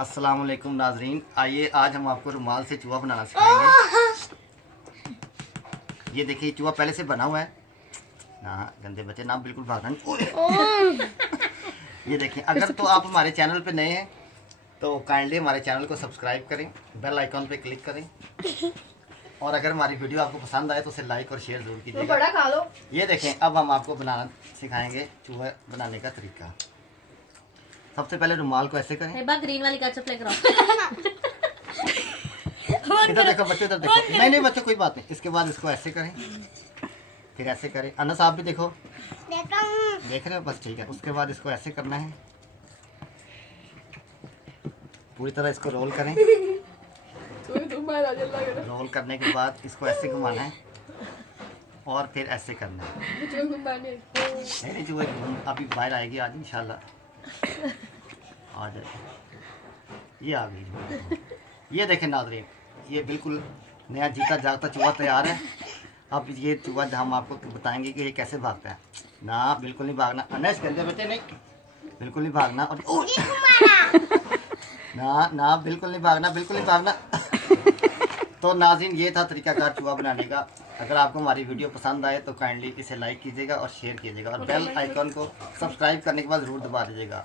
अस्सलाम वालेकुम नाजरीन, आइए आज हम आपको रुमाल से चूहा बनाना सिखाएंगे। ये देखिए चूहा पहले से बना हुआ है ना, गंदे बच्चे ना बिल्कुल भागना नहीं। ये देखिए, अगर तो आप हमारे चैनल पे नए हैं तो काइंडली हमारे चैनल को सब्सक्राइब करें, बेल आइकॉन पे क्लिक करें और अगर हमारी वीडियो आपको पसंद आए तो उसे लाइक और शेयर जरूर कीजिएगा। बड़ा खा लो। ये देखें, अब हम आपको बनाना सिखाएंगे चूहा बनाने का तरीका। सबसे पहले रुमाल को ऐसे करें। ग्रीन वाली केचप लेकर आओ। इधर देखो बच्चे, इधर देखो। नहीं नहीं बच्चों, कोई बात नहीं। इसके बाद इसको ऐसे करें, फिर ऐसे करें। अनस आप भी देखो, देख रहे हो? बस ठीक है। उसके बाद इसको ऐसे करना है, पूरी तरह इसको रोल करें। रोल करने के बाद इसको ऐसे घुमाना है और फिर ऐसे करना है। नहीं जो अभी बाहर आएगी आज इंशाल्लाह, आ जाए। ये आ गई। ये देखें नाज़रीन, ये बिल्कुल नया जीता जागता चूहा तैयार है। अब ये चूहा हम आपको बताएंगे कि ये कैसे भागता है। ना बिल्कुल नहीं भागना, अनस गंदे बच्चे नहीं, बिल्कुल नहीं भागना। और ना ना बिल्कुल नहीं भागना, बिल्कुल नहीं भागना। तो नाज़रीन, ये था तरीकाकार चूहा बनाने का। अगर आपको हमारी वीडियो पसंद आए तो काइंडली इसे लाइक कीजिएगा और शेयर कीजिएगा और बेल आइकॉन को सब्सक्राइब करने के बाद ज़रूर दबा दीजिएगा।